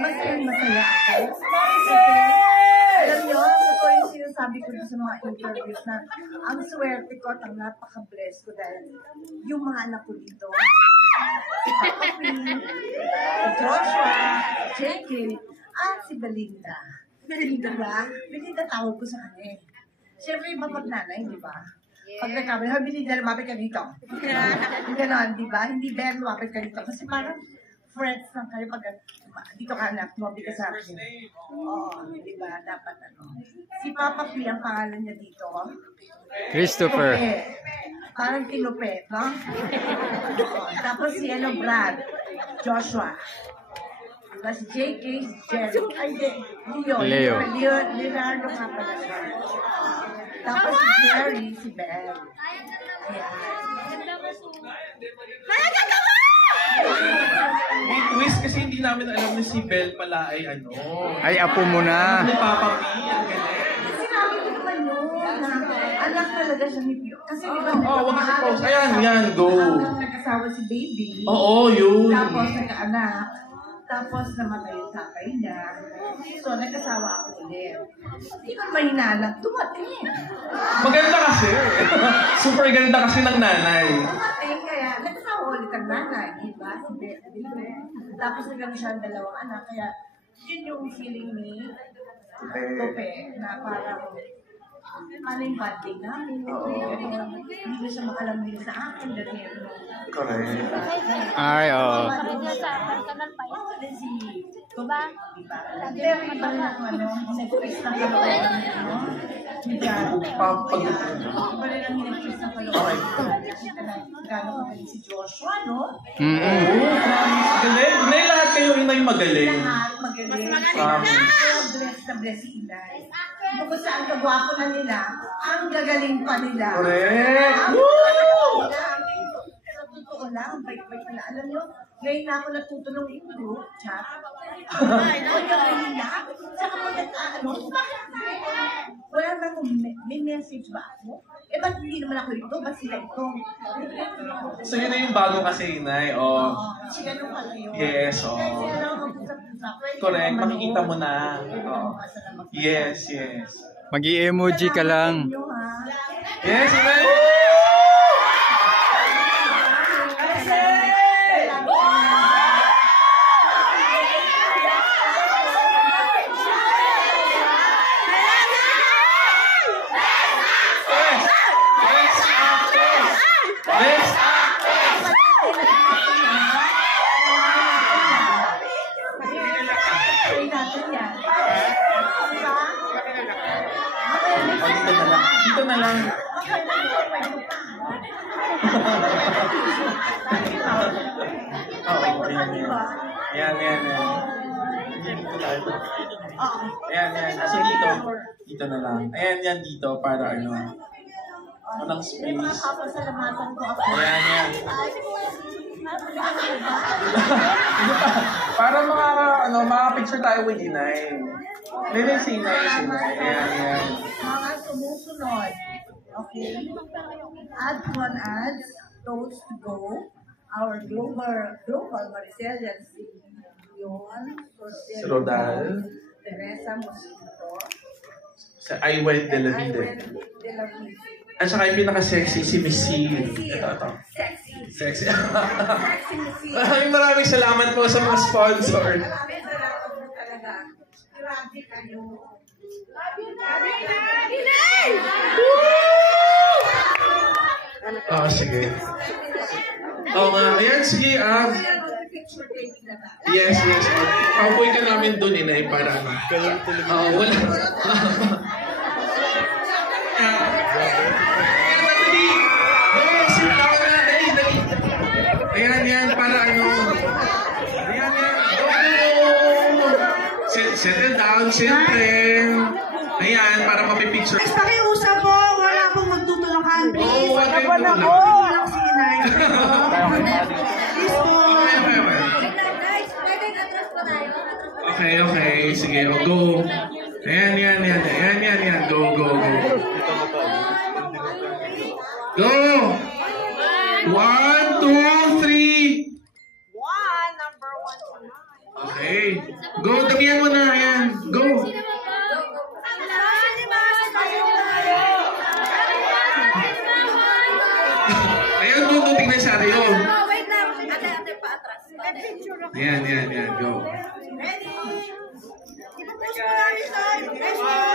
masaya ako. Kasi, alam nyo, ito yung sinasabi ko sa mga interviews na ang swerte ko at ang napaka-bless ko dahil yung mga anak ko dito, si Papa P, si Joshua, si JK, at si Belinda. Belinda ba? Belinda tawag ko sa kanya. Siyempre, iba pag nanay, di ba? Pag nagkamali, Belinda, lumapit ka dito. Ganon, di ba? Hindi Ben, lumapit ka dito. Kasi parang friends lang kayo pag dito ka anak, lumapit ka sa akin. Oo, di ba? Dapat ano. Si Papa P, ang pangalan niya dito. Christopher. Parang Kilupe, no? Tapos si Brad, Joshua. Diba si JK, si Jerry. Leonardo nga pala siya. Tapos si Jerry, si Belle. Ayan. May twist kasi hindi namin alam na si Belle pala ay ano. Ay, apo mo na. Ni Papa P, ang galing. Sinabi ko naman yun na anak talaga siya ni Pio. Kasi di ba, wag i-post. Ayan, yan, go. Hanggang nagkasawa si baby. Oo, yun. Tapos nagkaanak. Tapos namatay yung tatay niya. So, nagkasawa ako ulit. Hindi ko naman hinahanap. Dumating. Maganda kasi. Super ganda kasi ng nanay. Dumating, kaya nagkasawa ulit ang nanay. Diba? Si Beth. Tapos nagkaroon siya ng dalawang anak. Kaya, yun yung feeling ni Tope na parang ano yung banding namin. Hindi ko siya makalamig sa akin. Correct. Ay, oo. Diba? Pero iba lang ano, nag-twist ng kalooban, no? Iba rin ang nag-twist ng kalooban. Gano'n magaling si Joshua, no? Galing. Hindi lahat kayo inay magaling. Lahat magaling. Kaya bless na bless si Inay. Bukod sa ang kagwapo na nila, ang gagaling pa nila. Correct! Woo! Sa totoo lang, ang bait-bait nila. Alam nyo, ngayon na ako natutulong yung group chat. Ay, ngayon na. Saka mo wala naman kung may message ba ako? Eh, ba't hindi naman ako ito? Ba't sila ito? So yun na yung bago kasi, Inay. Oh. Siya nung pala yun. Yes, oh. Sila lang mag-usap-usap. Correct, makikita mo na. Oh. Yes, yes. Mag-i-emoji ka lang. Yes, Inay! Dito na lang. Yan. Ayan. Kasi dito. Dito na lang. Ayan, yan dito para ano. Walang space. Ayan. Para mga-picture tayo with Inay. May si Inay. Ayan. Mga sumusunod. Okay? Add one ads. Toast to go. Our global Maricelians. Yun. Si Rodal. Teresa Mosquito. Si Iwet de la Vida. At saka yung pinaka-sexy si Miss C. Ito. Sexy. Maraming salamat po sa mga sponsor. Maraming salamat po talaga. Grabe kayo. Sige. Ayan, sige. Yes. Paupoy ka namin dun, Inay, para wala. Ayan, para ano. Ayan. Settle down, siyempre. Ayan, para mapipicture. Yes, pakiusap po. Wala akong magtutulungan. Please. Wag kayo Wala tulungan. ko. Wala ko si Inay. Please po. Okay. Sige, go. Ayan. Go. Go! 1, 2, 3. Number 1 to 9. Okay. Go! damihan mo na. Ayan, go. Ayan, go, tingnan sa atin. Oh. Wait lang. Ate, paatras. Ayan, go. Ready? First mo namin, son.